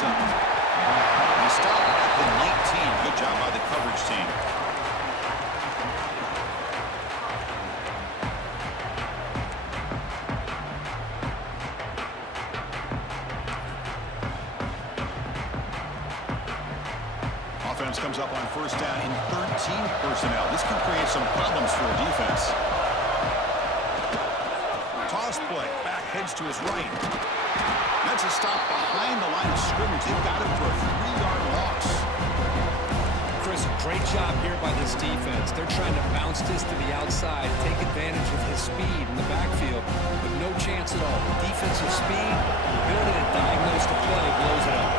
things up. They stop at the 19. Good job by the coverage team. Offense comes up on first down in 13 personnel. This can create some problems for a defense. Toss play. Back heads to his right. That's a stop behind the line of scrimmage. They've got him for a 3-yard loss. Chris, a great job here by this defense. They're trying to bounce this to the outside, take advantage of his speed in the backfield, but no chance at all. Defensive speed, ability to diagnose the play, blows it up.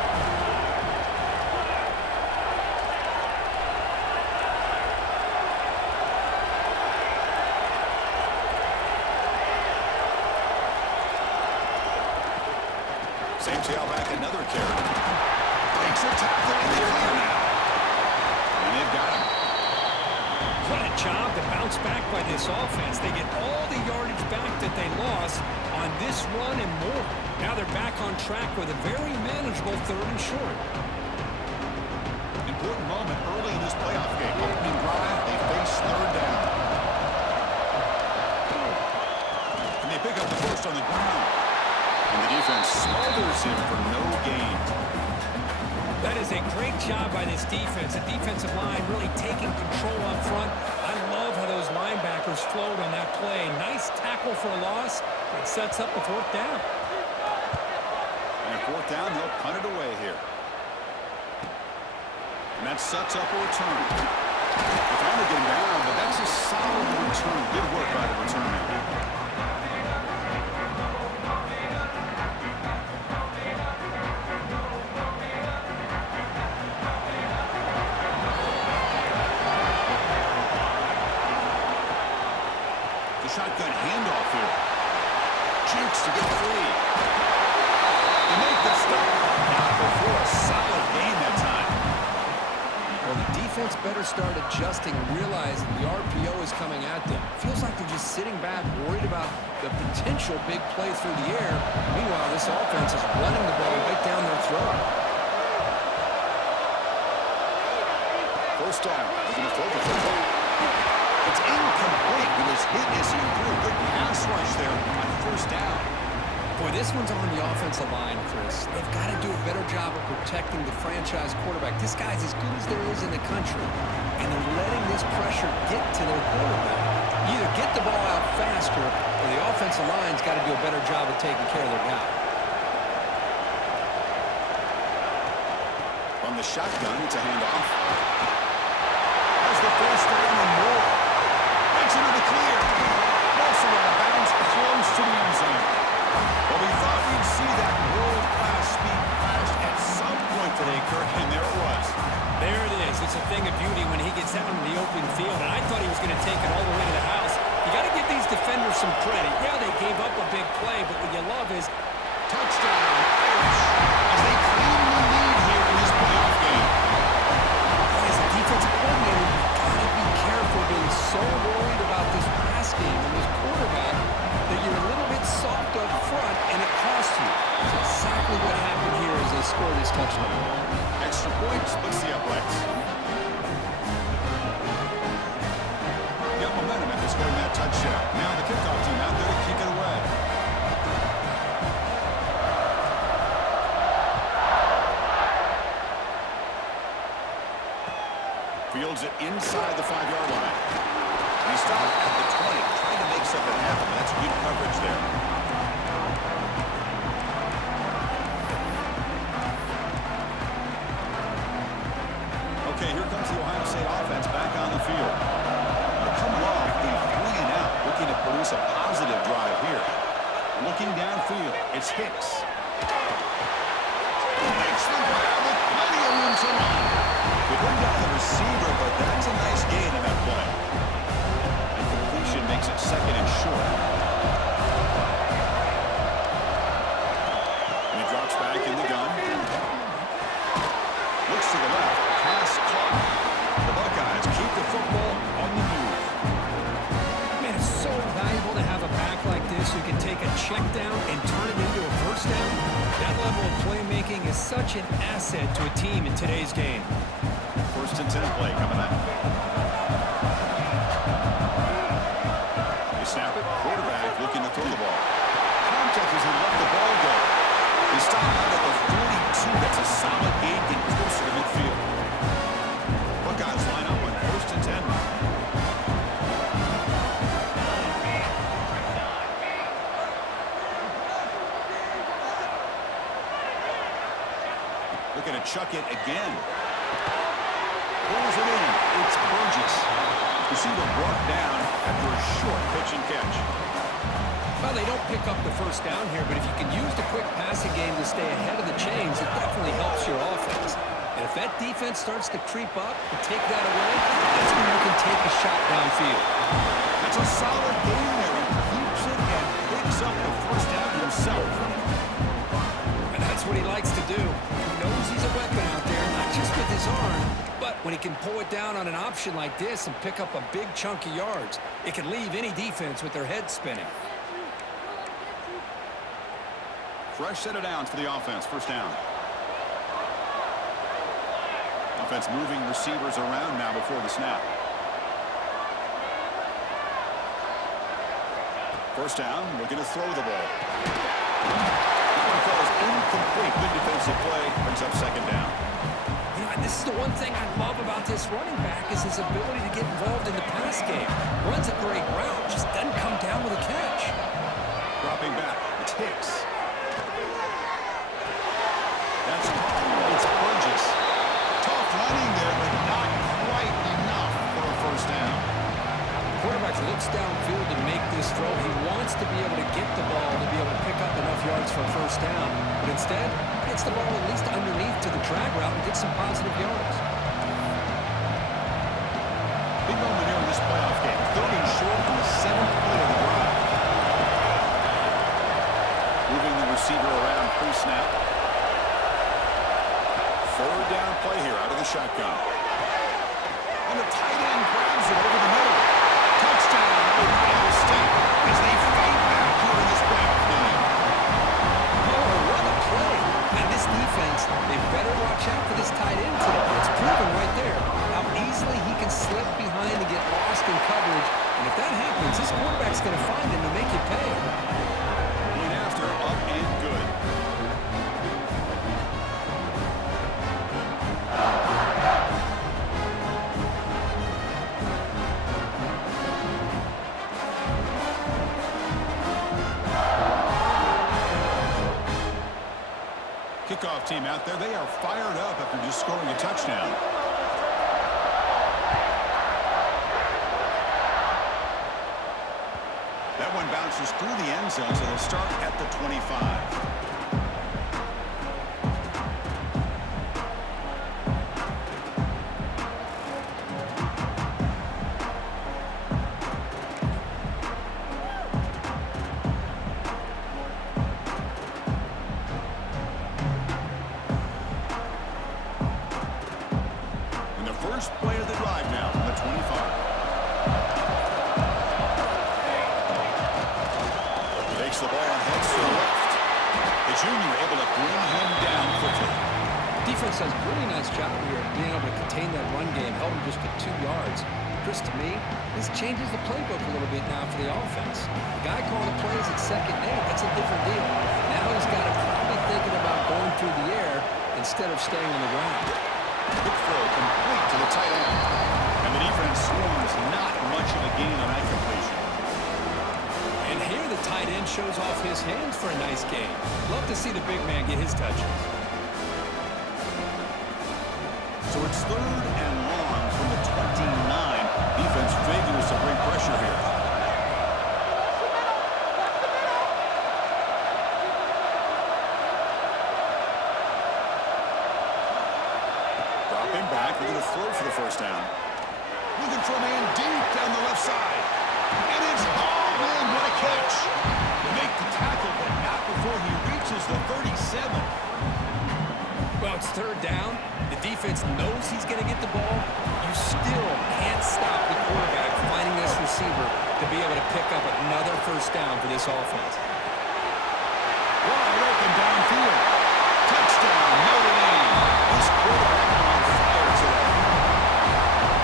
Same tailback, another carry. Breaks a tackle in the clear now. And they've got him. What a job to bounce back by this offense. They get all the yardage back that they lost on this run and more. Now they're back on track with a very manageable 3rd and short. Important moment early in this playoff game. Opening drive, they face 3rd down. And they pick up the first on the ground. And the defense smothers him for no gain. That is a great job by this defense. The defensive line really taking control up front. I love how those linebackers flowed on that play. Nice tackle for a loss. It sets up the 4th down. And at 4th down, they'll punt it away here. And that sets up a return. They're finally getting down, but that's a solid return. Good work by the return man. Shotgun handoff here. Jukes to get free. They make the stop. Not before a solid gain that time. Well, the defense better start adjusting and realizing the RPO is coming at them. Feels like they're just sitting back, worried about the potential big play through the air. Meanwhile, this offense is running the ball right down their throat. First down. They're going to throw the football. It's incomplete. He was hit as he threw a good pass rush there on first down. Boy, this one's on the offensive line, Chris. They've got to do a better job of protecting the franchise quarterback. This guy's as good as there is in the country, and they're letting this pressure get to their quarterback. Either get the ball out faster, or the offensive line's got to do a better job of taking care of their guy. From the shotgun, it's a handoff. Has the first down and more. Into the clear. Also out of bounds, close to the end zone. Well, we thought we'd see that world-class speed flash at some point today, Kirk, and there it was. There it is. It's a thing of beauty when he gets out into the open field, and I thought he was going to take it all the way to the house. You got to give these defenders some credit. Yeah, they gave up a big play, but what you love is touchdown, Irish, as they cleanly lead here in this playoff game. As a defensive coordinator, you've got to be careful being so worried about this pass game and this quarterback that you're a little bit soft up front, and it costs you. That's exactly what happened here as they scored this touchdown. Extra point splits the uprights. Got momentum after scoring that touchdown. Now the kickoff team out there to kick it away. Fields it inside the 5-yard line. He stopped at the 20, trying to make something happen. That's good coverage there. Okay, here comes the Ohio State offense back on the field. They're coming off the 3-and-out, looking to produce a positive drive here. Looking downfield, it's Hicks. Makes the grab with plenty of room to run. They bring down the receiver, but that's a nice gain in that play. And completion makes it 2nd and short. And he drops back in the gun. Looks to the left. Pass caught. The Buckeyes keep the football on the move. Man, it's so valuable to have a back like this who can take a check down and turn it into a first down, that level of playmaking is such an asset to a team in today's game. 1st and 10 play coming up. They snap it. Quarterback looking to throw the ball. Contact as he let the ball go. He stopped out at the 42. That's a solid gain, getting closer to midfield. Buckeyes line up on 1st and 10. Looking to chuck it again. Pulls it in. It's Burgess. Receiver brought down after a short pitch and catch. Well, they don't pick up the first down here, but if you can use the quick passing game to stay ahead of the chains, it definitely helps your offense. And if that defense starts to creep up and take that away, that's when you can take a shot downfield. That's a solid game there. He keeps it and picks up the first down himself. And that's what he likes to do. He knows he's a weapon out there, not just with his arm, but when he can pull it down on an option like this and pick up a big chunk of yards, it can leave any defense with their head spinning. Fresh set of downs for the offense. First down. Offense moving receivers around now before the snap. First down, looking to throw the ball. That one falls incomplete. Good defensive play. Brings up 2nd down. You know, this is the one thing I love about this running back is his ability to get involved in the pass game. Runs a great route, just doesn't come down with a catch. Dropping back. It's Hicks. That's caught. It's Burgess. Tough running there, but not quite enough for a first down. Quarterback looks downfield to make this throw. He wants to be able to get the ball to be able to pick up enough yards for a first down, but instead gets the ball at least underneath to the drag route and gets some positive yards. Big moment here in this playoff game. 3rd and short on the 7th play of the drive. Moving the receiver around pre-snap. 3rd down play here out of the shotgun. And the tight end grabs it over the middle. Touchdown, Ohio State, as they fight back here in this playoff game. Oh, what a play. And this defense, they better watch out for this tight end today. It's proven right there how easily he can slip behind and get lost in coverage. And if that happens, this quarterback's going to find him to make you pay. Point after, up and good. Kickoff team out there. They are fired up after just scoring a touchdown. That one bounces through the end zone, so they'll start at the 25. First play of the drive now from the 25. Takes the ball and heads to the left. The junior able to bring him down quickly. Defense does a really nice job here of being able to contain that run game, held him just to 2 yards. Chris, to me, this changes the playbook a little bit now for the offense. The guy calling the plays at 2nd and 8, that's a different deal. Now he's got to probably thinking about going through the air instead of staying on the ground. Quick throw complete to the tight end. And the defense swarms not much of a gain on that completion. And here the tight end shows off his hands for a nice game. Love to see the big man get his touches. So it's 3rd and long from the 29. Defense vigorous to bring pressure here. Dropping back, we're going to throw for the first down. Looking for a man deep down the left side. And it's all in. What a catch. They make the tackle, but not before he reaches the 37. Well, it's 3rd down. The defense knows he's going to get the ball. You still can't stop the quarterback finding this receiver to be able to pick up another first down for this offense. Wide open downfield. Touchdown, Notre Dame. This quarterback on fire today.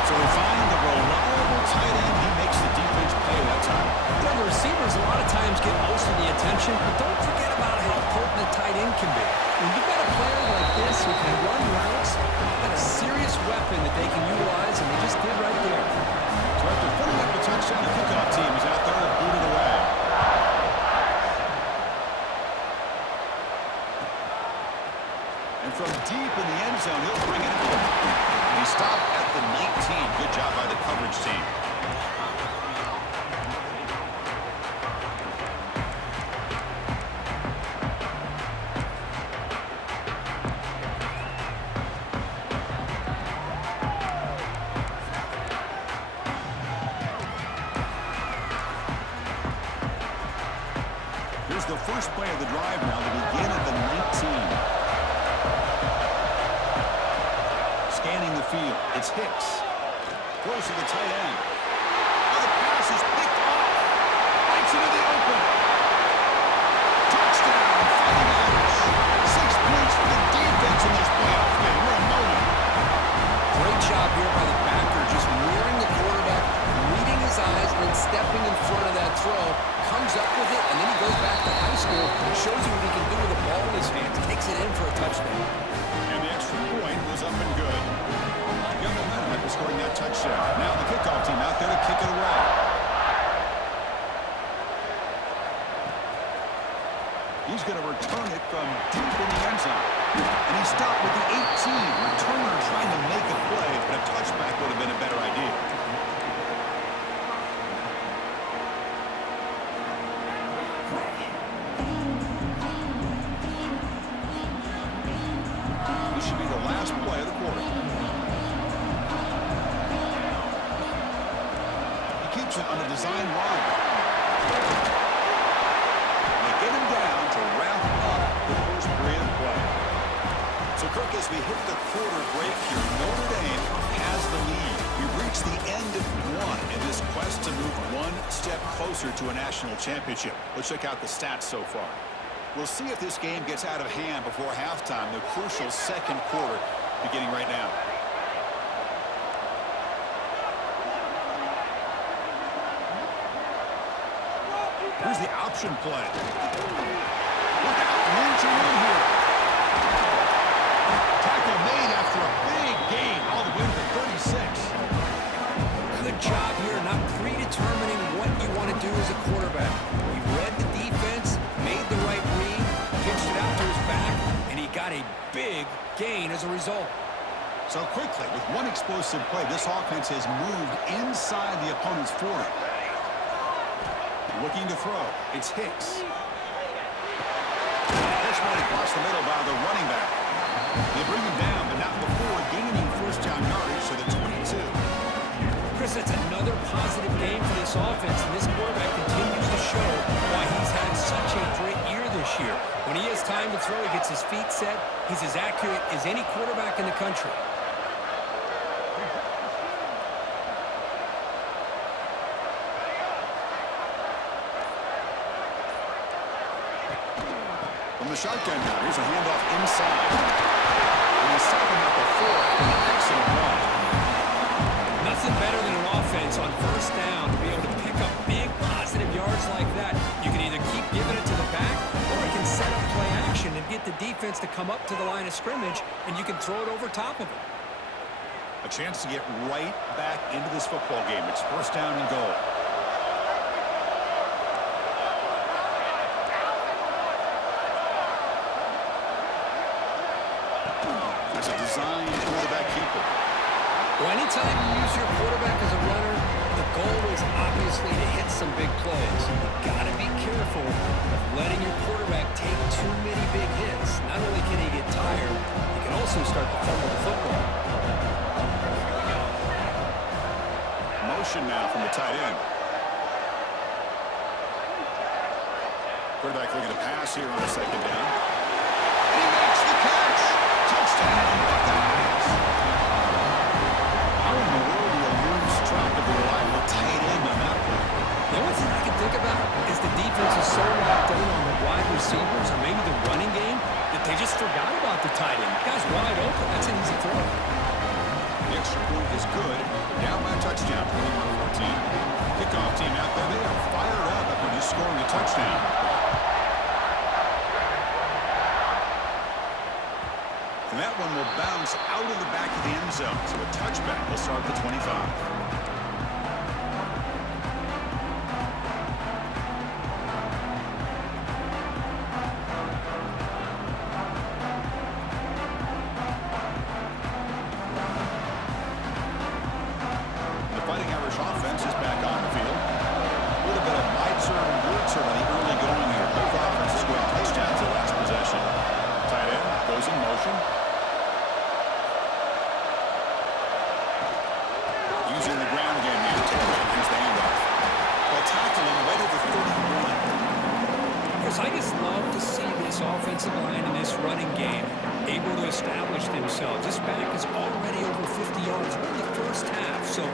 So we find the reliable tight end. He makes the defense pay that time. The receivers a lot of times get most of the attention, but don't forget about how potent a tight end can be. When you've got a player like this who can run routes, you've got a serious weapon that they can utilize, and they just did right there. So after putting up a touchdown, the kickoff team is out there to boot it away. And from deep in the end zone, he'll bring it out. And he stopped at the 19. Good job by the coverage team. Here's the first play of the drive now to begin at the 19. Scanning the field. It's Hicks. Throws to the tight end. Oh, the pass is picked off. Bites into the open. Touchdown, Fighting Irish. 6 points for the defense in this playoff game. We're emoting. Great job here by the backer, just wearing the quarterback, reading his eyes, and then stepping in front of that throw. Comes up with it, and then he goes back to high school, shows you what he can do with the ball in his hands, takes it in for a touchdown. And the extra point was up and good. Good momentum after scoring that touchdown. Now the kickoff team out there to kick it away. He's going to return it from deep in the end zone. And he stopped with the 18. Returner trying to make a play, but a touchback would have been a better idea. This should be the last play of the quarter. He keeps it on a design run. They get him down to wrap up the first period of play. So, Kirk, as we hit the quarter break here, Notre Dame has the lead. We've reached the end of one in this quest to move one step closer to a national championship. Let's check out the stats so far. We'll see if this game gets out of hand before halftime, the crucial second quarter beginning right now. Here's the option play. Look out, room to run here. Tackle made after a big gain, all the way to 36. Good job here, not predetermining what you want to do as a quarterback. He read the defense, made the right read, pitched it out to his back, and he got a big gain as a result. So quickly, with one explosive play, this offense has moved inside the opponent's 40. Looking to throw. It's Hicks. Catch one across the middle by the running back. They bring him down, but not before gaining first down yardage to the 22. Chris, that's another positive game for this offense, and this quarterback continues to show why he's had such a great year this year. When he has time to throw, he gets his feet set. He's as accurate as any quarterback in the country. From the shotgun now, here's a handoff inside. And they stop him at the 4 for an excellent run. Nothing better than an offense on first down to be able to pick up big positive yards like that. You can either keep giving it to the back, or it can set up play action and get the defense to come up to the line of scrimmage, and you can throw it over top of it. A chance to get right back into this football game. It's first down and goal. That's a designed quarterback keeper. Well, anytime you use your quarterback as a runner, the goal is obviously to hit some big plays. You've got to be careful of letting your quarterback take too many big hits. Not only can he get tired, he can also start to fumble the football. Motion now from the tight end. Quarterback looking to pass here on the second down. And he makes the catch. Touchdown, Buckeyes. How in the world do you lose track of the reliable tight end on that play? Yeah, forgot about the tight end. The guy's wide open. That's an easy throw. The extra point is good. Down by a touchdown, 21-14. Kickoff team out there, they are fired up after just scoring a touchdown. And that one will bounce out of the back of the end zone. So a touchback will start at the 25. Offense is back on the field. A little bit of Meitzer and Wurtzer in the early going here. Both offenses scored touchdowns their last possession. Tight end goes in motion. Using the ground game here. Here's the handoff. Well, tackling right over 31. Because I just love to see this offensive line and this running game able to establish themselves. This back is already over 50 yards in the first half. So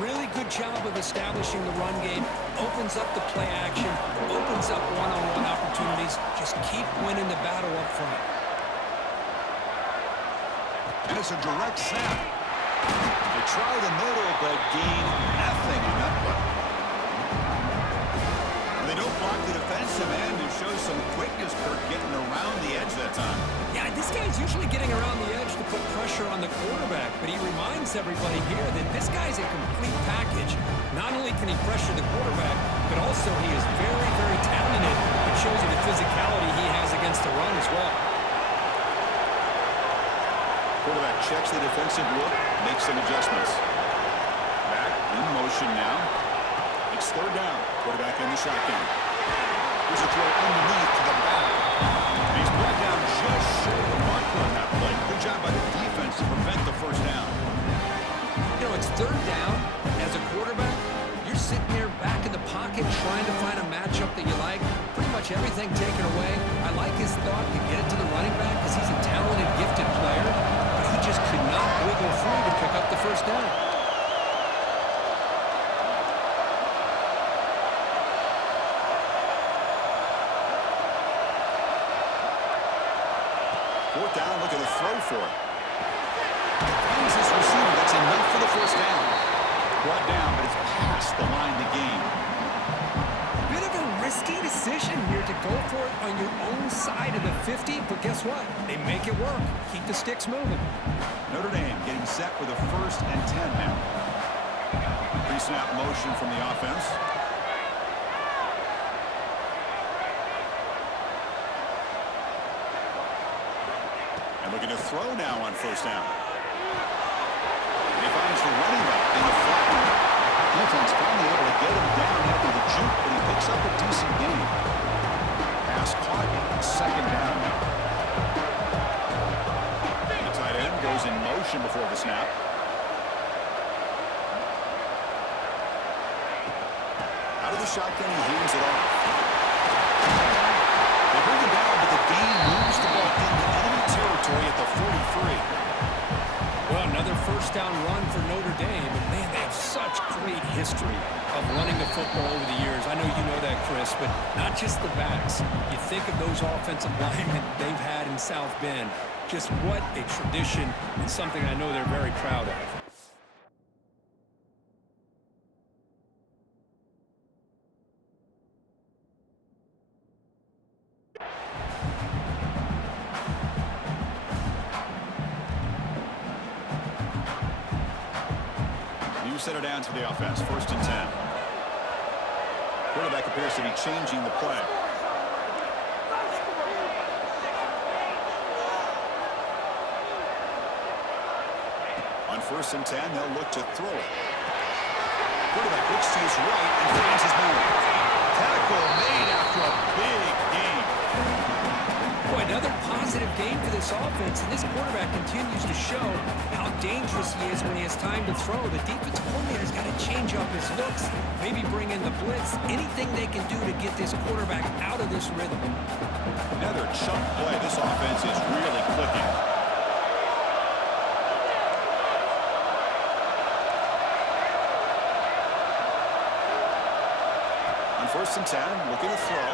really good job of establishing the run game, opens up the play action, opens up one-on-one opportunities. Just keep winning the battle up front. And it's a direct snap. They try the middle, but gain nothing in that play. And they don't block the defensive end and show some quickness, Kirk, getting around the edge that time. Yeah, this guy's usually getting around the edge to put pressure on the quarterback, but he reminds everybody here that this guy's a complete package. Not only can he pressure the quarterback, but also he is very, very talented. It shows you the physicality he has against the run as well. Quarterback checks the defensive look, makes some adjustments. Back in motion now. It's third down. Quarterback in the shotgun. Here's a throw underneath to the back. He's brought down just short of the marker on that play. Good job by the defense to prevent the first down. You know, it's third down. As a quarterback, you're sitting there back in the pocket trying to find a matchup that you like. Pretty much everything taken away. I like his thought to get it to the running back because he's a talented, gifted player, but he just could not wiggle free to pick up the first down. Fourth down, look at the throw for it. Finds this receiver. That's enough for the first down. Brought down, but it's past the line to gain. Bit of a risky decision here to go for it on your own side of the 50, but guess what? They make it work. Keep the sticks moving. Notre Dame getting set with a 1st and 10 now. Pre-snap motion from the offense. Looking to throw now on first down. He finds the running back in the flat. Defense finally able to get him down after the juke, but he picks up a decent gain. Pass caught. Second down now. The tight end goes in motion before the snap. Out of the shotgun, he hands it off. They bring it down, but the gain moves the ball into enemy territory at the 43. Well, another first down run for Notre Dame. And man, they have such great history of running the football over the years. I know you know that, Chris, but not just the backs. You think of those offensive linemen they've had in South Bend. Just what a tradition and something I know they're very proud of. Center down to the offense. 1st and 10. Quarterback appears to be changing the play. On 1st and 10, they'll look to throw it. Quarterback looks to his right and finds his man. Tackle made after a big gain. Boy, another positive game for this offense, and this quarterback continues to show how dangerous he is when he has time to throw. The defensive coordinator's got to change up his looks, maybe bring in the blitz, anything they can do to get this quarterback out of this rhythm. Another chunk play. This offense is really clicking. On 1st and 10, looking to throw.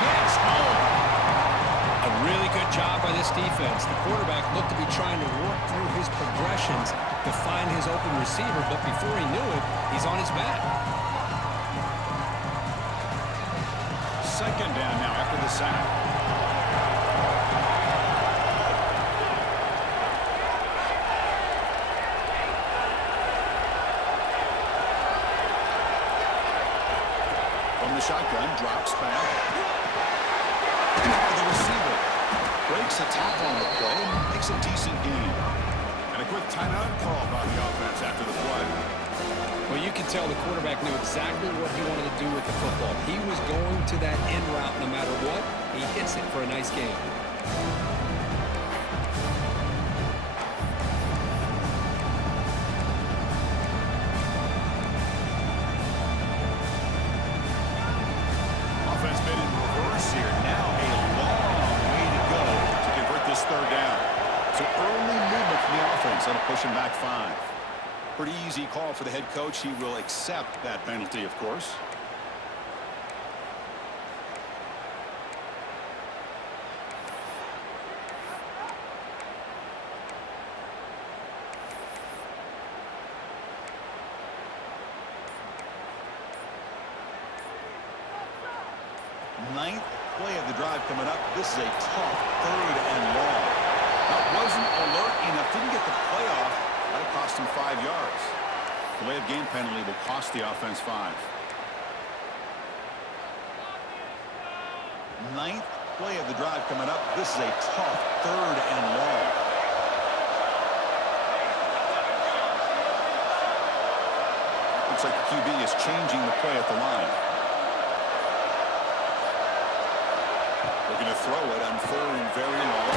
Gets job by this defense. The quarterback looked to be trying to work through his progressions to find his open receiver, but before he knew it, he's on his back. Second down now after the sack. From the shotgun, drops back. The receiver breaks a tackle on the play and makes a decent gain. And a quick timeout call by the offense after the play. Well, you can tell the quarterback knew exactly what he wanted to do with the football. He was going to that end route no matter what. He hits it for a nice gain. Offense been in reverse here. Now a long way to go to convert this third down. So early movement from the offense on a push him back 5. Pretty easy call for the head coach. He will accept that penalty, of course. Ninth play of the drive coming up. This is a tough third and long. That wasn't alert enough. Didn't get the play off. That'll cost him 5 yards. Delay of game penalty will cost the offense 5. Ninth play of the drive coming up. This is a tough third and long. Looks like the QB is changing the play at the line. Looking to throw it on 3rd and very long.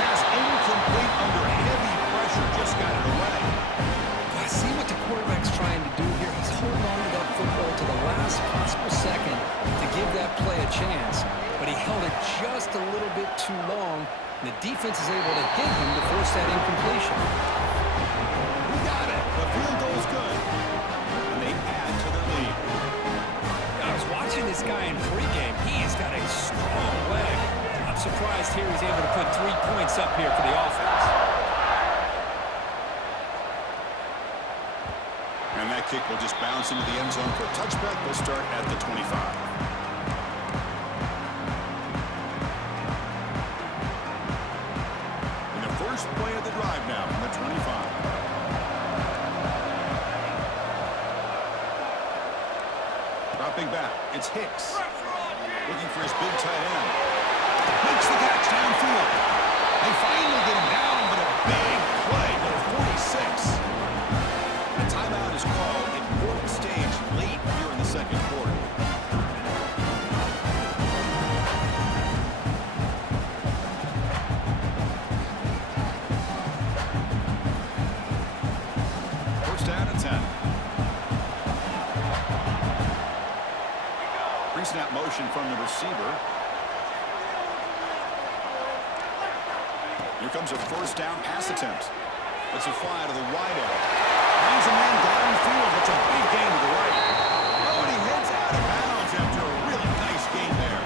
Pass incomplete under heavy pressure. Just got it away. I see what the quarterback's trying to do here. He's holding on to that football to the last possible second to give that play a chance. But he held it just a little bit too long. And the defense is able to hit him to force that incompletion. We got it. The field goal is good. And they add to their lead. I was watching this guy in pregame. He has got a strong leg. I'm surprised here he's able to put 3 points up here for the offense. And that kick will just bounce into the end zone for a touchback. We'll start at the 25. And the first play of the drive now from the 25. Dropping back, it's Hicks. Looking for his big tight end. Makes the catch downfield. They finally get him down, but a big play to the 46. A timeout is called. Important stage late here in the second quarter. First down and 10. Pre-snap motion from the receiver. Here comes a first down pass attempt. It's a fly to the wideout. Finds a man downfield. It's a big gain to the right. Oh, and he heads out of bounds after a really nice gain there.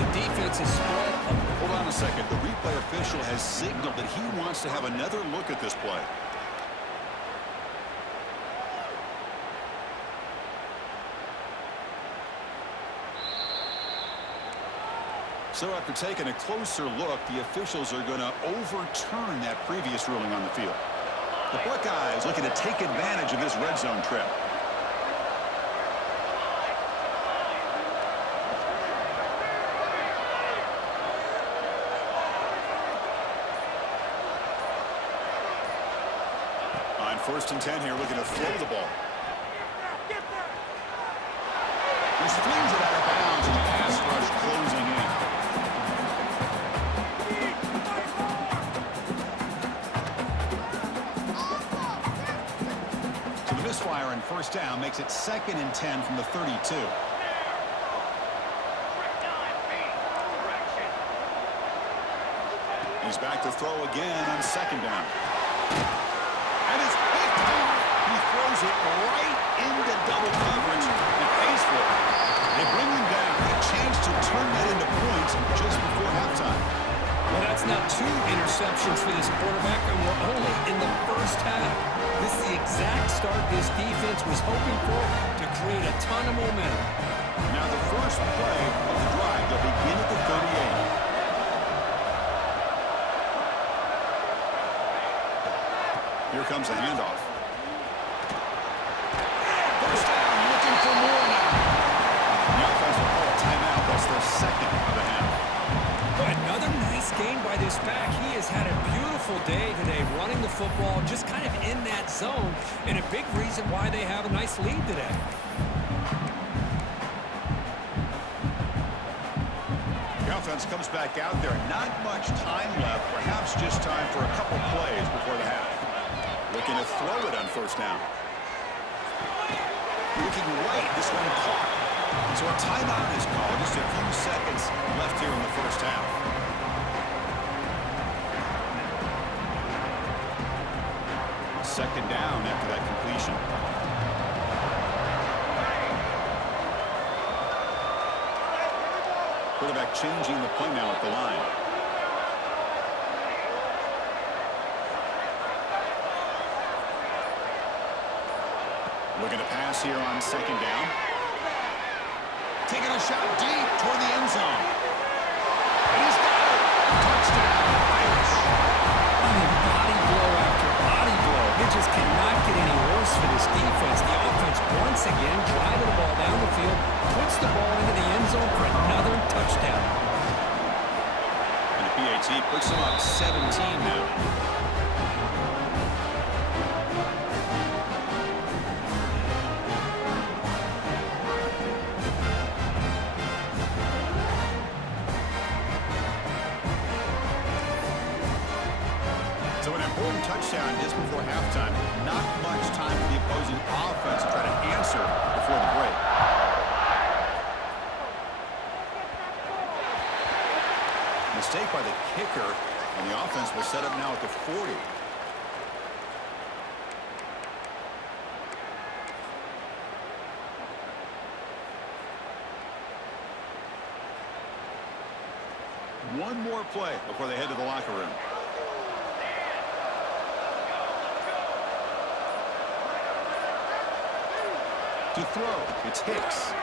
The defense is spread. Hold on a second. The replay official has signaled that he wants to have another look at this play. So after taking a closer look, the officials are going to overturn that previous ruling on the field. The Buckeyes looking to take advantage of this red zone trip. On 1st and 10 here, looking to throw the ball. He flings it out of bounds, and the pass rush closing in. Misfire on first down makes it 2nd and 10 from the 32. He's back to throw again on 2nd down. And it's picked off. He throws it right into double coverage and pays for it. They bring him down. A chance to turn that into points just before half. 2 interceptions for this quarterback, and we're only in the first half. This is the exact start this defense was hoping for to create a ton of momentum. Now the first play of the drive, they'll begin at the 38. Here comes a handoff. First down, looking for more now. The offense will call a timeout. That's their second of the half. Another nice game by this back. He has had a beautiful day today running the football, just kind of in that zone, and a big reason why they have a nice lead today. The offense comes back out there. Not much time left. Perhaps just time for a couple plays before the half. Looking to throw it on first down. Looking right. This one caught. So a timeout is called. Just a few seconds left here in the first half. Second down after that completion. Quarterback changing the play now at the line. Looking to pass here on second down. Taking a shot deep toward the end zone. And he's got it. Touchdown, Irish. I mean, body blow after body blow. It just cannot get any worse for this defense. The offense once again driving the ball down the field, puts the ball into the end zone for another touchdown. And the PAT puts them up 17 now. Touchdown just before halftime. Not much time for the opposing offense to try to answer before the break. Mistake by the kicker, and the offense will set up now at the 40. One more play before they head to the locker room. To throw, it's Hicks.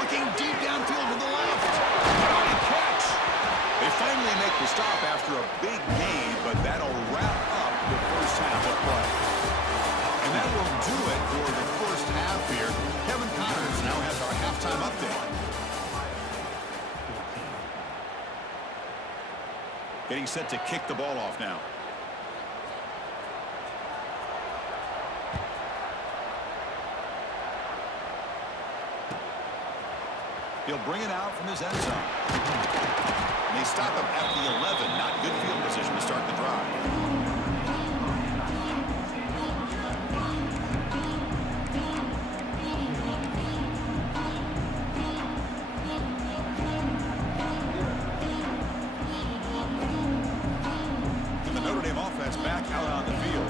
Looking deep downfield to the left. What a catch. They finally make the stop after a big gain, but that'll wrap up the first half of play. And that will do it for the first half here. Kevin Connors now has our halftime update. Getting set to kick the ball off now. He'll bring it out from his end zone. And they stop him at the 11. Not good field position to start the drive. And the Notre Dame offense back out on the field.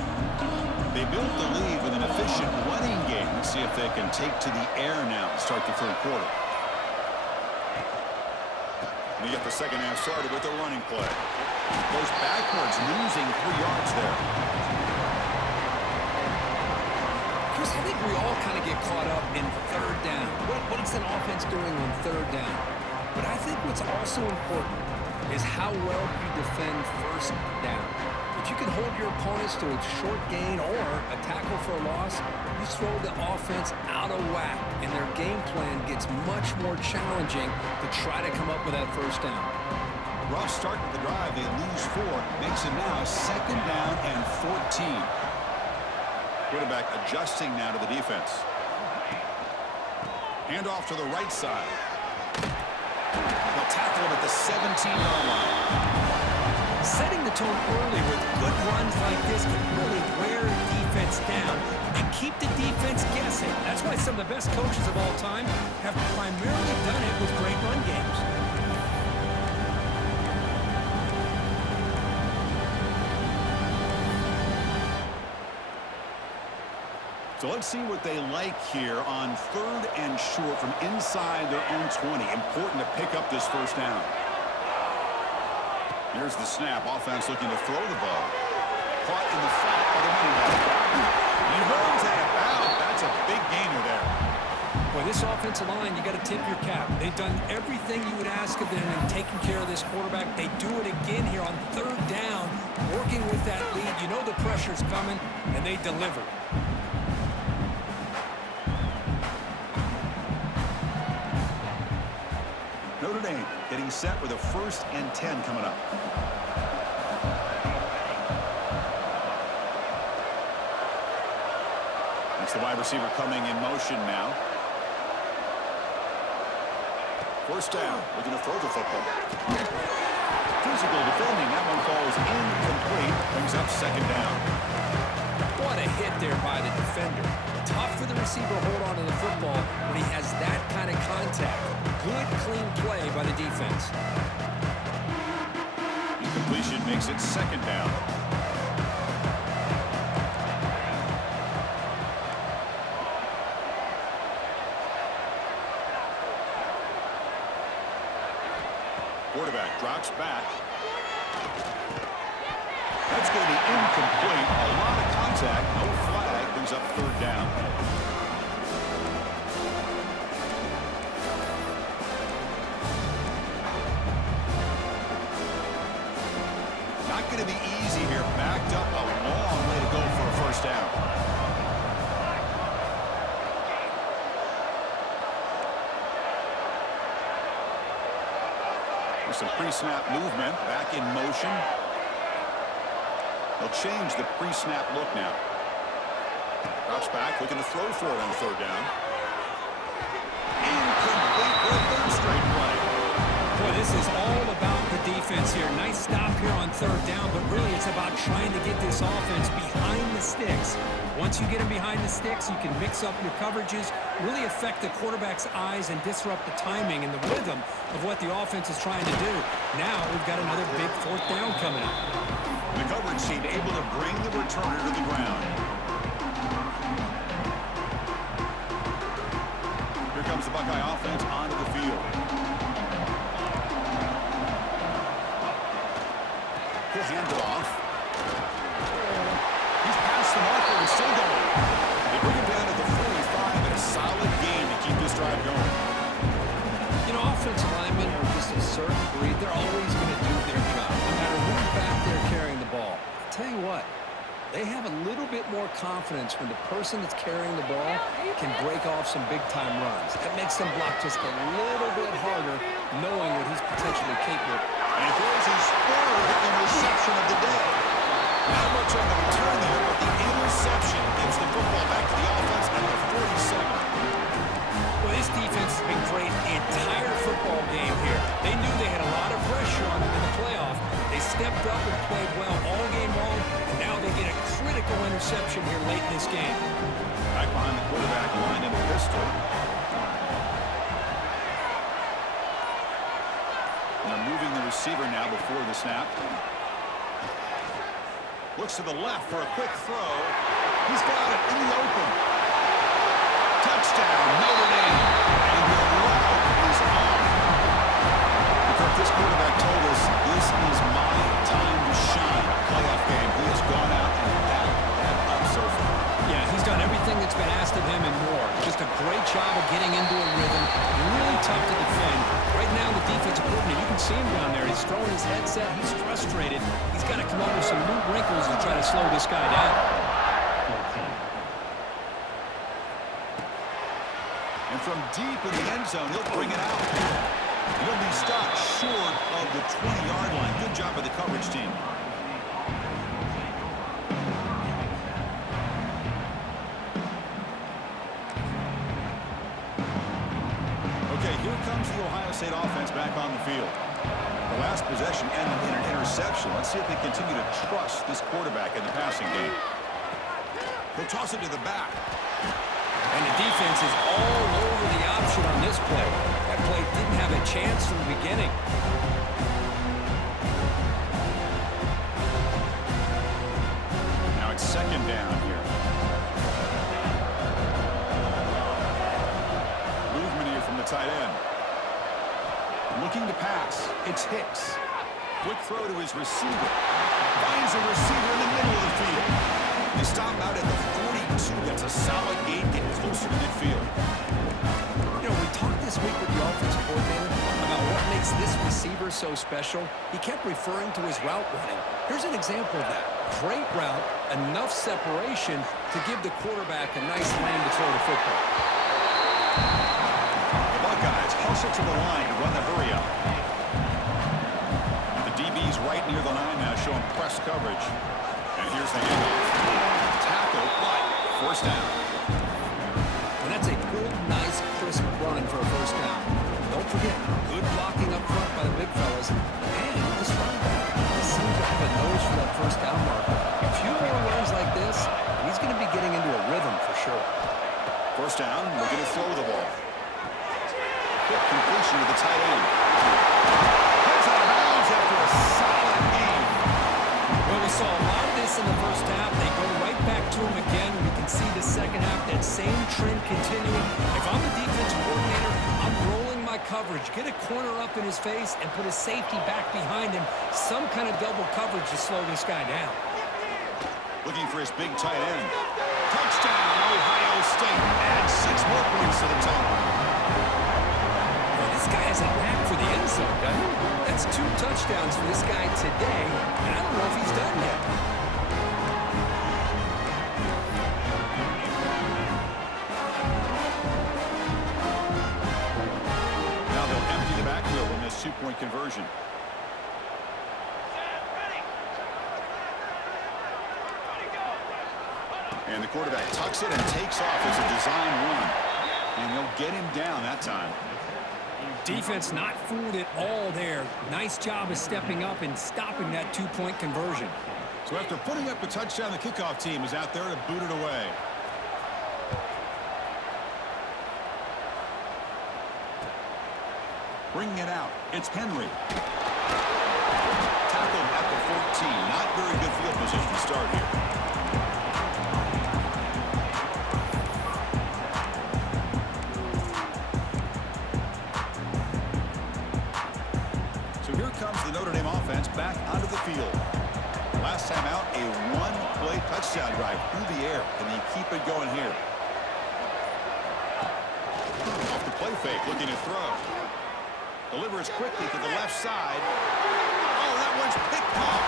They built the lead with an efficient running game. Let's see if they can take to the air now to start the third quarter. We get the second half started with a running play. Goes backwards, losing 3 yards there. Chris, I think we all kind of get caught up in third down. What is an offense doing on third down? But I think what's also important is how well you defend first down. If you can hold your opponents to a short gain or a tackle for a loss, you throw the offense out of whack, and their game plan gets much more challenging to try to come up with that first down. Rough start to the drive. They lose 4. Makes it now second down and 14. Quarterback adjusting now to the defense. Handoff to the right side. They'll tackle him at the 17-yard line. Setting the tone early with good runs like this can really wear the defense down and keep the defense guessing. That's why some of the best coaches of all time have primarily done it with great run games. So let's see what they like here on third and short from inside their own 20. Important to pick up this first down. Here's the snap. Offense looking to throw the ball. Caught in the flat by the running back. He runs out. That's a big gainer there. Boy, this offensive line, you got to tip your cap. They've done everything you would ask of them in taking care of this quarterback. They do it again here on third down, working with that lead. You know the pressure's coming, and they deliver. Notre Dame getting set with a 1st and 10 coming up. That's the wide receiver coming in motion now. 1st down, looking to throw the football. Physical defending, that one falls incomplete, brings up 2nd down. What a hit there by the defender. Tough for the receiver to hold on to the football when he has that kind of contact. Good, clean play by the defense. Incompletion makes it 2nd down. Quarterback drops back. That's going to be incomplete. A lot of contact. No flag. Brings up 3rd down. Not going to be easy here. Backed up a long way to go for a 1st down. Some pre-snap movement, back in motion. They'll change the pre-snap look now. Drops back, looking to throw for it on 3rd down. Incomplete for a 3rd straight play. Boy, this is all about the defense here. Nice stop here on 3rd down, but really it's about trying to get this offense behind the sticks. Once you get them behind the sticks, you can mix up your coverages, really affect the quarterback's eyes and disrupt the timing and the rhythm of what the offense is trying to do. Now we've got another big 4th down coming up. The coverage team able to bring the returner to the ground. Here comes the Buckeye offense onto the field. He'll hand it off. He's past the marker and still going. They bring him down at the 45 and a solid gain to keep this drive going. You know, offensive linemen are just a certain breed. They're always going to do their job, no matter who's back there carrying the ball. I'll tell you what, they have a little bit more confidence when the person that's carrying the ball can break off some big-time runs. That makes them block just a little bit harder, knowing what he's potentially capable of. And he throws his 3rd interception of the day. Not much on the return there, but the interception gives the football back to the offense at the 47. Well, this defense has been great the entire football game here. They knew they had a lot of pressure on them in the playoff. They stepped up and played well all game long, and now they get a critical interception here late in this game. Back behind the quarterback, line in the pistol. And they're moving the receiver now before the snap. Looks to the left for a quick throw. He's got it in the open. Touchdown, Notre Dame. And the route is on. Because this quarterback told us this is my time to shine. Playoff game. He has gone out and backed that up so far. Yeah, he's done everything that's been asked of him and more. Just a great job of getting into a rhythm. Really tough to defend. Right now, the defensive coordinator, you can see him down there. He's throwing his headset. He's frustrated. He's got to come up with some new wrinkles to try to slow this guy down. And from deep in the end zone, he'll bring it out. He'll be stopped short of the 20-yard line. Good job by the coverage team. Okay, here comes the Ohio State offense back on the field. The last possession ended in an interception. Let's see if they continue to trust this quarterback in the passing game. He'll toss it to the back. And the defense is all over the option on this play. That play didn't have a chance from the beginning. Now it's 2nd down here. Movement here from the tight end. Looking to pass. It's Hicks. Quick throw to his receiver. Finds a receiver in the middle of the field. They stop out at the 42. That's a solid gain, getting closer to midfield. You know, we talked this week with the offensive coordinator about what makes this receiver so special. He kept referring to his route running. Here's an example of that. Great route, enough separation to give the quarterback a nice lane to throw the football. The Buckeyes hustle to the line to run the hurry up. The DB's right near the line now, showing press coverage. And here's the handoff. Tackle, but first down. And that's a good, nice, crisp run for a first down. Don't forget, good blocking up front by the big fellas. And this running back, he seems to have a nose for that first down marker. A few more runs like this, and he's going to be getting into a rhythm for sure. First down, looking to throw the ball. Quick completion to the tight end. Here's out of bounds after a solid gain. Well, we saw a lot of this in the first half. They go right back to him again. We can see the second half, that same trend continuing. If I'm the defensive coordinator, I'm rolling my coverage. Get a corner up in his face and put his safety back behind him. Some kind of double coverage to slow this guy down. Looking for his big tight end. Touchdown, Ohio State. Add 6 more points to the total. Well, this guy has a knack for the end zone, doesn't he? That's 2 touchdowns for this guy today, and I don't know if he's done yet. Now they'll empty the backfield in this 2-point conversion. And the quarterback tucks it and takes off as a design run. And they'll get him down that time. Defense not fooled at all there. Nice job of stepping up and stopping that 2-point conversion. So after putting up a touchdown, the kickoff team is out there to boot it away. Bringing it out, it's Henry. Tackled at the 14. Not very good field position to start here. So here comes the Notre Dame offense back onto the field. Last time out, a 1-play touchdown drive through the air. Can he keep it going here? Off the play fake, looking to throw. Delivers quickly to the left side. Oh, that one's picked off.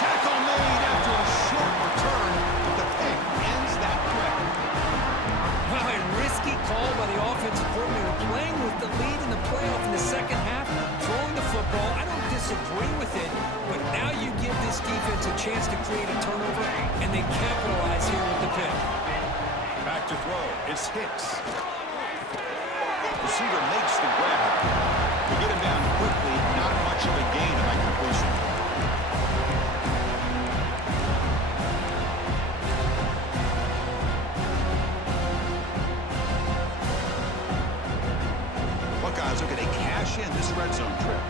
Tackle made after a short return, but the pick ends that threat. Well, a risky call by the offensive coordinator, playing with the lead in the playoff in the second half, throwing the football. I don't disagree with it, but now you give this defense a chance to create a turnover, and they capitalize here with the pick. Back to throw. It's Hicks. Receiver makes the grab. To get him down quickly, not much of a gain on that completion. Buckeyes looking to cash in this red zone trip.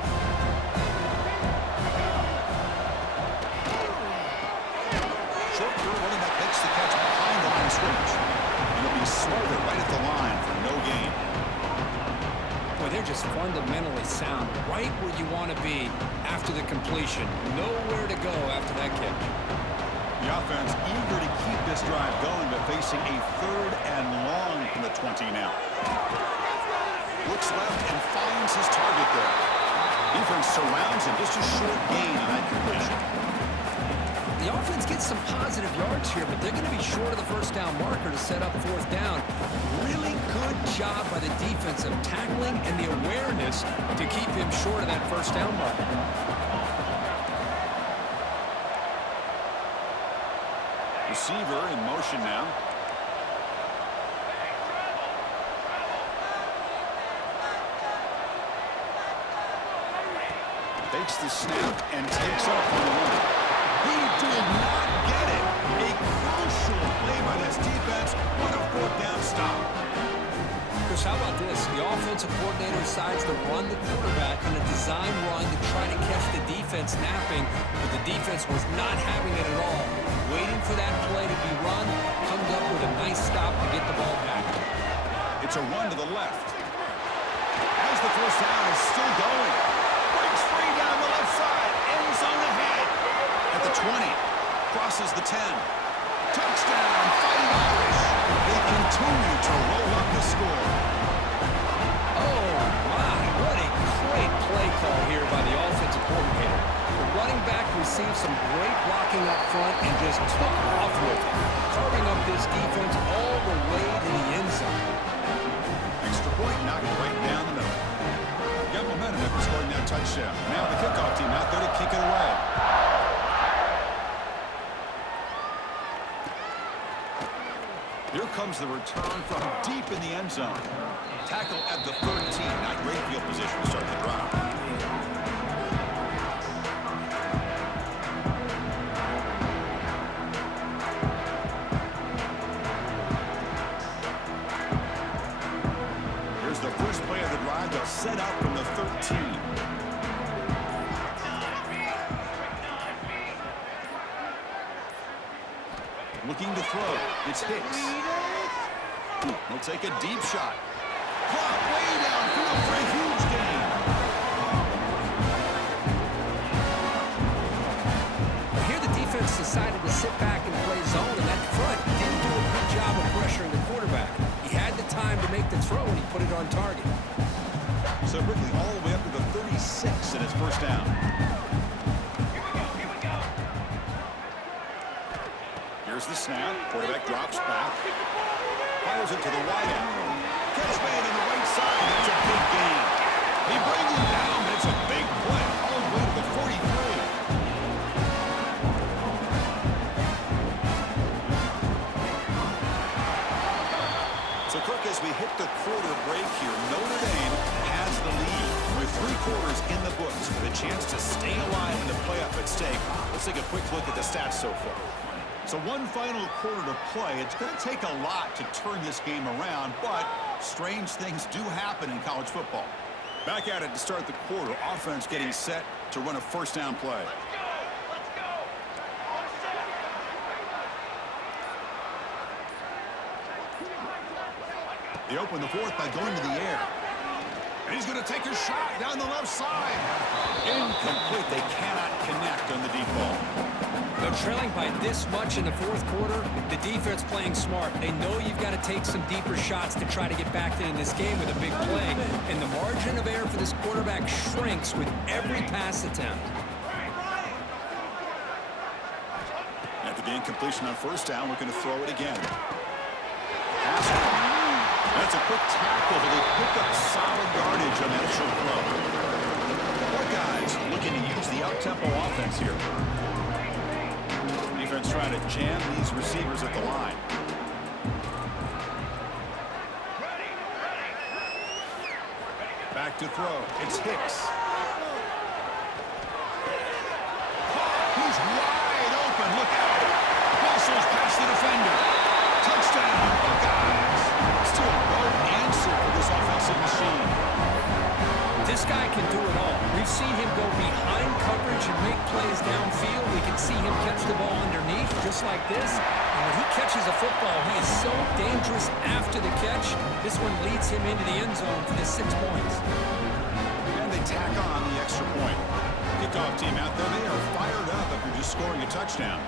Short throw, running back makes the catch behind the line of scrimmage. And it'll be smothered right at the line for no gain. Boy, they're just fundamentally sound, right where you want to be after the completion. Nowhere to go after that catch. The offense eager to keep this drive going, but facing a 3rd and long from the 20 now. Looks left and finds his target there. Defense surrounds him, just a short gain on that completion. The offense gets some positive yards here, but they're going to be short of the first down marker to set up 4th down. Really good job by the defense of tackling and the awareness to keep him short of that first down marker. Receiver in motion now. Takes the snap and takes off on the run. He did not get it. A crucial play by this defense. What a 4th down stop. Chris, how about this? The offensive coordinator decides to run the quarterback on a design run to try to catch the defense napping, but the defense was not having it at all. Waiting for that play to be run, comes up with a nice stop to get the ball back. It's a run to the left. As the first down is still going. Breaks free down the left side. the 20. Crosses the 10. Touchdown, Fighting Irish. They continue to roll up the score. Oh, my. What a great play call here by the offensive coordinator. The running back received some great blocking up front and just took off with it, carving up this defense all the way to the end zone. Extra point, knocked right down the middle. Got momentum after scoring that touchdown. Now the kickoff team out there to kick it away. Here comes the return from deep in the end zone. Tackle at the 13. Not great field position to start the drive. Here's the first play of the drive. They'll set up from the 13. Looking to throw. It's Hicks. He'll take a deep shot. Caught way downfield for a huge gain. Well, here the defense decided to sit back and play zone, and that front didn't do a good job of pressuring the quarterback. He had the time to make the throw, and he put it on target. So quickly all the way up to the 36 in his first down. Here's the snap. Quarterback drops back. Fires it to the wideout. Catch made on the right side. That's a big gain. He brings him down, but it's a big play. All the way to the 43. So, Kirk, as we hit the quarter break here, Notre Dame has the lead. With 3 quarters in the books with a chance to stay alive in the playoff at stake, let's take a quick look at the stats so far. So one final quarter to play. It's going to take a lot to turn this game around, but strange things do happen in college football. Back at it to start the quarter. Offense getting set to run a first down play. They open the fourth by going to the air. And he's going to take a shot down the left side. Incomplete. They cannot connect on the deep ball. They're trailing by this much in the fourth quarter. The defense playing smart. They know you've got to take some deeper shots to try to get back in this game with a big play. And the margin of error for this quarterback shrinks with every pass attempt. After the incompletion on first down, we're going to throw it again. That's a quick tackle, but they pick up solid yardage on that short throw. More guys looking to use the up-tempo offense here. Defense trying to jam these receivers at the line. Back to throw. It's Hicks. He's wide open. Look out. Muscles past the defender. Touchdown, Buckeyes. Still no answer for this offensive machine. This guy can do it all. We've seen him go behind coverage and make plays downfield. We can see him catch the ball underneath just like this. And when he catches a football, he is so dangerous after the catch. This one leads him into the end zone for the 6 points. And they tack on the extra point. Kickoff team out there. They are fired up after just scoring a touchdown.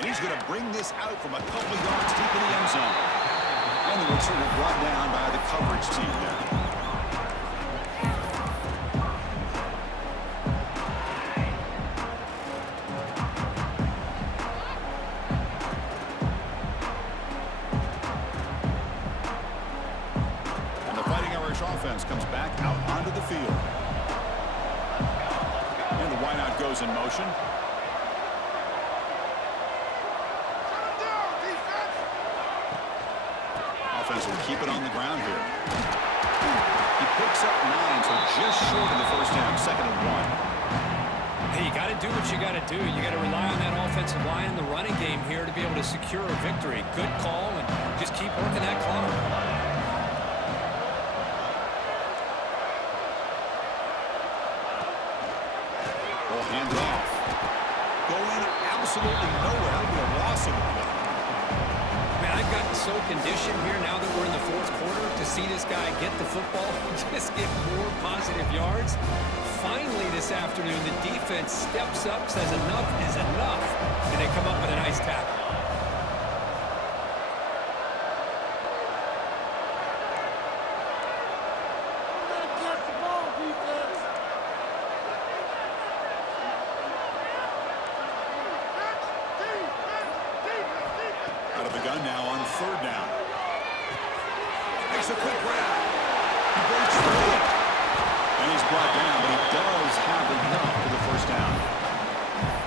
And he's going to bring this out from a couple yards deep in the end zone. And the return is brought down by the coverage team there. And the Fighting Irish offense comes back out onto the field. And the wideout goes in motion. Offense will keep it on the ground here. He picks up 9, so just short of the first down, 2nd and 1. Hey, you got to do what you got to do. You got to rely on that offensive line in the running game here to be able to secure a victory. Good call, and just keep working that clock. Ball handed off. Going absolutely nowhere. It'll be a loss of the play. Man, I've gotten so conditioned here now that we're in the fourth quarter to see this guy get the football and just get more positive yards. Finally this afternoon, the defense steps up, says enough is enough, and they come up with a nice tackle. Out of the gun now on third down. Makes a quick grab. He breaks through. And he's brought down, but he does have enough for the first down.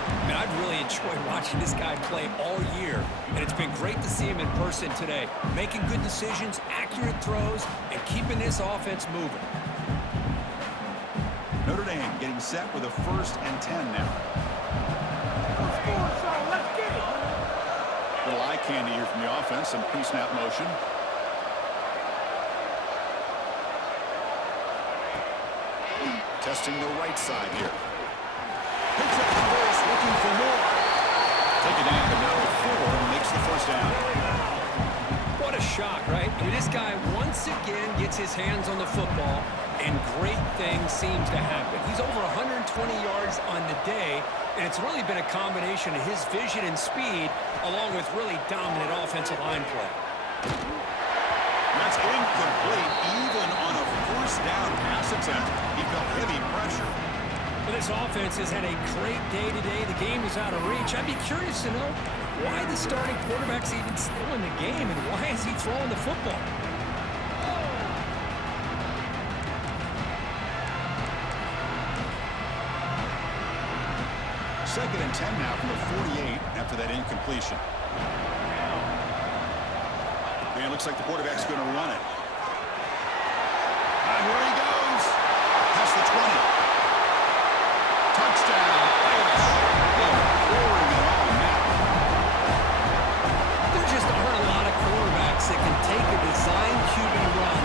I mean, I've really enjoyed watching this guy play all year, and it's been great to see him in person today, making good decisions, accurate throws, and keeping this offense moving. Notre Dame getting set with a 1st and 10 now. Little eye candy here from the offense, some pre-snap motion. Testing the right side here. Picks up the first, looking for more. Take it down to now the 4 and makes the first down. What a shock, right? I mean, this guy once again gets his hands on the football, and great things seems to happen. He's over 120 yards on the day, and it's really been a combination of his vision and speed along with really dominant offensive line play. That's incomplete. Even on a 1st down pass attempt, he felt heavy pressure. Well, this offense has had a great day today. The game is out of reach. I'd be curious to know why the starting quarterback's even still in the game, and why is he throwing the football? Second and 10 now from the 48 after that incompletion. And it looks like the quarterback's going to run it. And here he goes. Past the 20. Touchdown, Irish. Oh, pouring it on now. There just aren't a lot of quarterbacks that can take a design QB run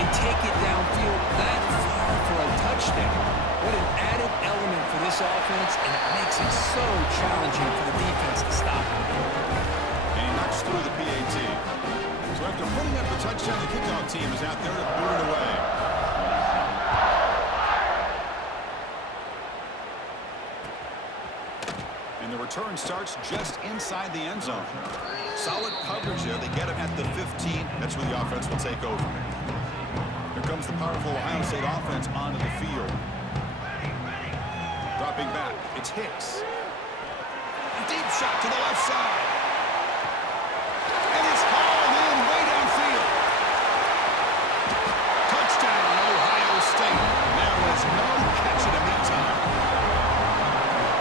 and take it downfield that far for a touchdown. What an added element for this offense, and it makes it so challenging for the defense to stop it. And he knocks through the PAT. So after putting up the touchdown, the kickoff team is out there to boot it away. And the return starts just inside the end zone. Solid coverage there. They get him at the 15. That's where the offense will take over. Here comes the powerful Ohio State offense onto the field. Dropping back, it's Hicks. Deep shot to the left side. And it's hauled in way downfield. Touchdown, Ohio State. There was no catch in the meantime.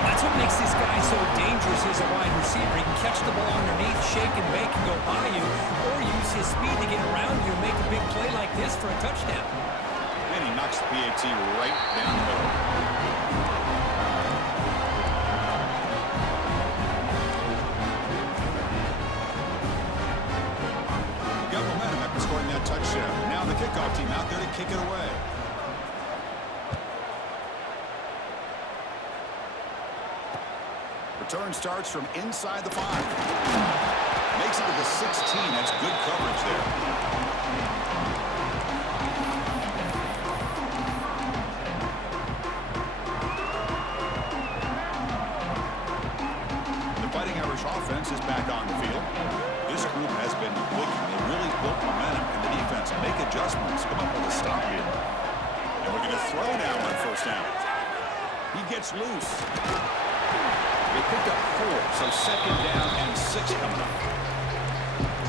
That's what makes this guy so dangerous as a wide receiver. He can catch the ball underneath, shake and bake, and go by you, or use his speed to get around you and make a big play like this for a touchdown. And he knocks the PAT right down the middle. Got momentum after scoring that touchdown. Now the kickoff team out there to kick it away. Return starts from inside the 5. Makes it to the 16. That's good coverage there. The Fighting Irish offense is back on the field. This group has been clicking. They really built momentum in the defense. Make adjustments. Come up with a stop here. And we're going to throw now on 1st down. He gets loose. They picked up 4, so 2nd down and 6 coming up.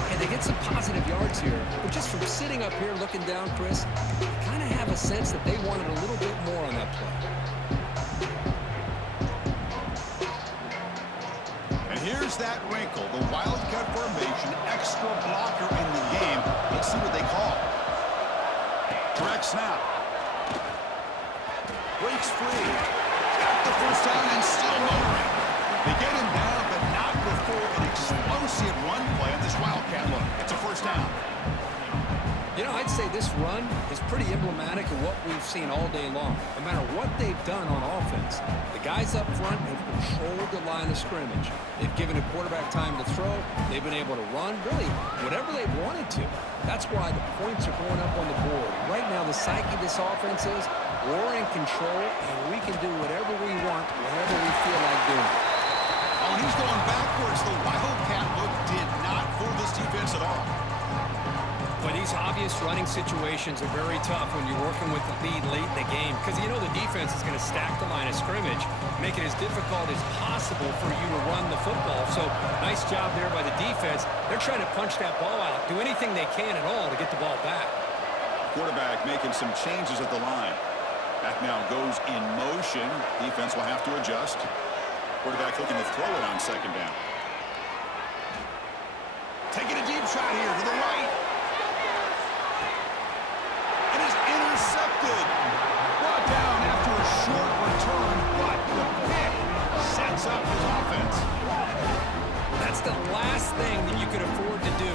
And they get some positive yards here, but just from sitting up here looking down, Chris, I kind of have a sense that they wanted a little bit more on that play. And here's that wrinkle, the Wildcat formation, extra blocker in the game. Let's see what they call. Direct snap. Breaks free. Got the 1st down and still motoring. They get him down, but not before an explosive run play on this Wildcat look. It's a 1st down. I'd say this run is pretty emblematic of what we've seen all day long. No matter what they've done on offense, the guys up front have controlled the line of scrimmage. They've given a quarterback time to throw. They've been able to run, really, whatever they've wanted to. That's why the points are going up on the board. Right now, the psyche of this offense is we're in control, and we can do whatever we want, whenever we feel like doing it. Oh, and he's going backwards. The Wildcat look did not fool this defense at all. But these obvious running situations are very tough when you're working with the lead late in the game because you know the defense is going to stack the line of scrimmage, make it as difficult as possible for you to run the football. So nice job there by the defense. They're trying to punch that ball out, do anything they can at all to get the ball back. Quarterback making some changes at the line. Back now goes in motion. Defense will have to adjust. Quarterback looking to throw it on second down. Taking a deep shot here to the right. Intercepted. Brought down after a short return, but the pick sets up his offense. That's the last thing that you could afford to do.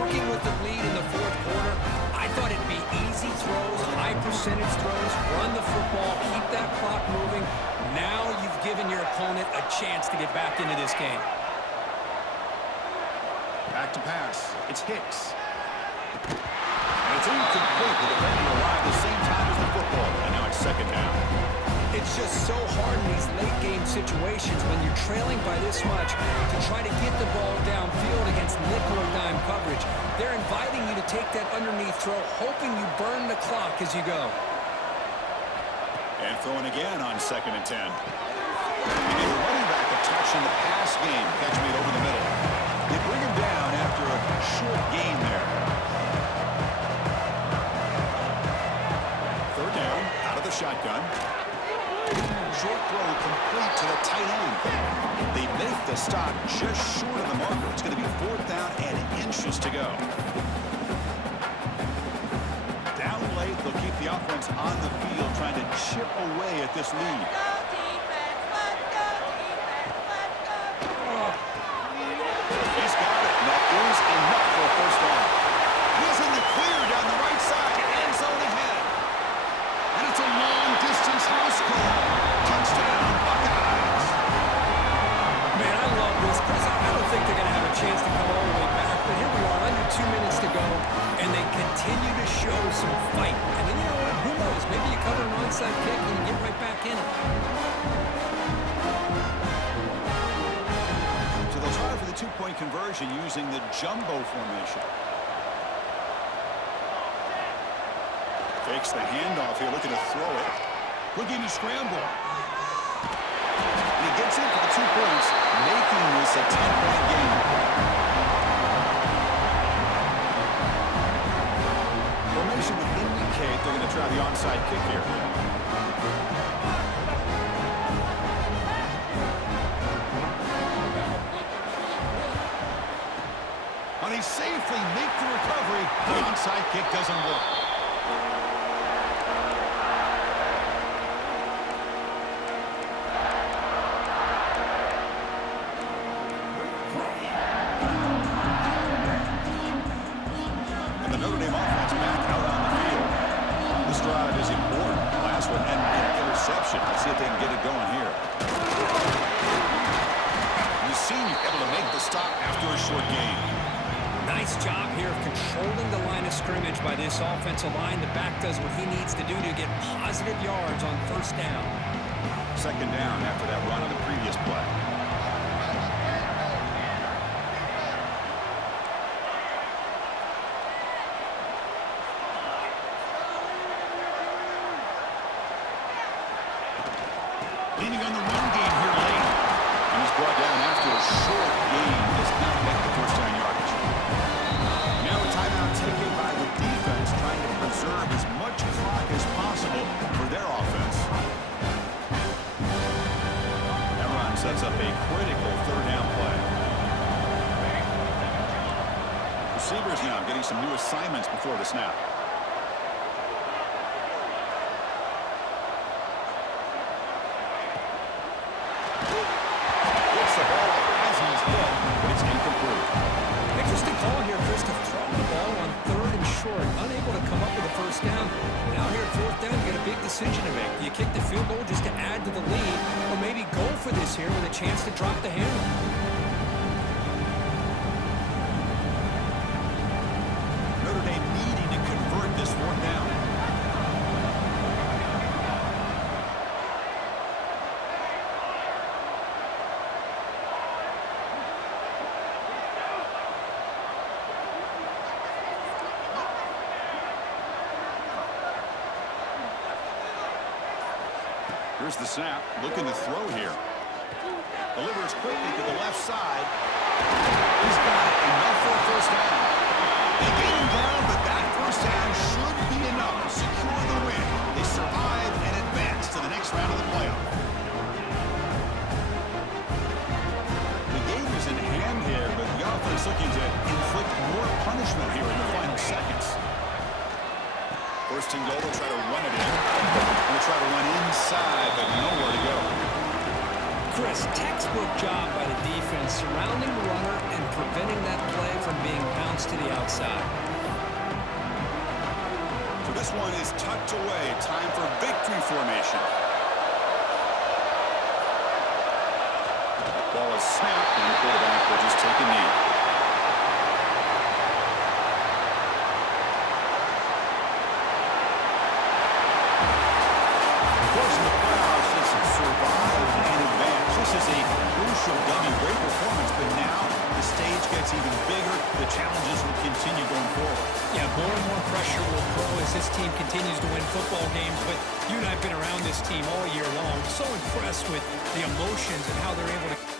Working with the lead in the fourth quarter, I thought it'd be easy throws, high percentage throws, run the football, keep that clock moving. Now you've given your opponent a chance to get back into this game. Back to pass. It's Hicks. And it's incomplete. The defender arrived the same time as the football. And now it's second down. It's just so hard in these late-game situations when you're trailing by this much to try to get the ball downfield against nickel or dime coverage. They're inviting you to take that underneath throw, hoping you burn the clock as you go. And throwing again on 2nd and 10. They give the running back a touch in the pass game. Catch made over the middle. They bring him down after a short gain there. Third down, out of the shotgun. Short throw complete to the tight end. They make the stop just short of the marker. It's going to be 4th down and inches to go. Down late, they'll keep the offense on the field, trying to chip away at this lead. He's got it, and that is enough for a first down. He's in the clear down the right side, end zone ahead. And it's a long-distance house call. Touchdown, Buckeyes. Man, I love this because I don't think they're going to have a chance to come all the way back. But here we are, under 2 minutes to go, and they continue to show some fight. And then you know what? Who knows? Maybe you cover an onside kick and you get right back in it. So they'll try for the two-point conversion using the jumbo formation. Fakes the handoff here, looking to throw it. Looking to scramble. And he gets in for the 2 points, making this a 10-point game. Formation would indicate they're going to try the onside kick here. But he safely makes the recovery. The onside kick doesn't work. Let's see if they can get it going here. The senior able to make the stop after a short gain. Nice job here of controlling the line of scrimmage by this offensive line. The back does what he needs to do to get positive yards on first down. Second down after that run on the previous play. Leaning on the run game here late. And he's brought down after a short gain. Does not make the first down yardage. Now a timeout taken by the defense, trying to preserve as much clock as possible for their offense. That run sets up a critical third down play. Receivers now getting some new assignments before the snap. It's incomplete. Interesting call here, Chris, to throw the ball on 3rd and short, unable to come up with a first down. Now here at fourth down, you got a big decision to make. Do you kick the field goal just to add to the lead, or maybe go for this here with a chance to drop the hammer? Notre Dame needing to convert this fourth down. Here's the snap, looking to throw here. Delivers quickly to the left side. He's got it, enough for a first down. They get him down, but that first down should be enough to secure the win. They survive and advance to the next round of the playoff. The game is in hand here, but the offense looking to inflict more punishment here in the final seconds. First and goal, they'll try to run it in. They'll try to run inside, but nowhere to go. Chris, textbook job by the defense surrounding the runner and preventing that play from being bounced to the outside. So this one is tucked away. Time for victory formation. Ball is snapped, and the quarterback will just take a knee. Great performance, but now the stage gets even bigger. The challenges will continue going forward. Yeah, more and more pressure will grow as this team continues to win football games, but you and I have been around this team all year long. So impressed with the emotions and how they're able to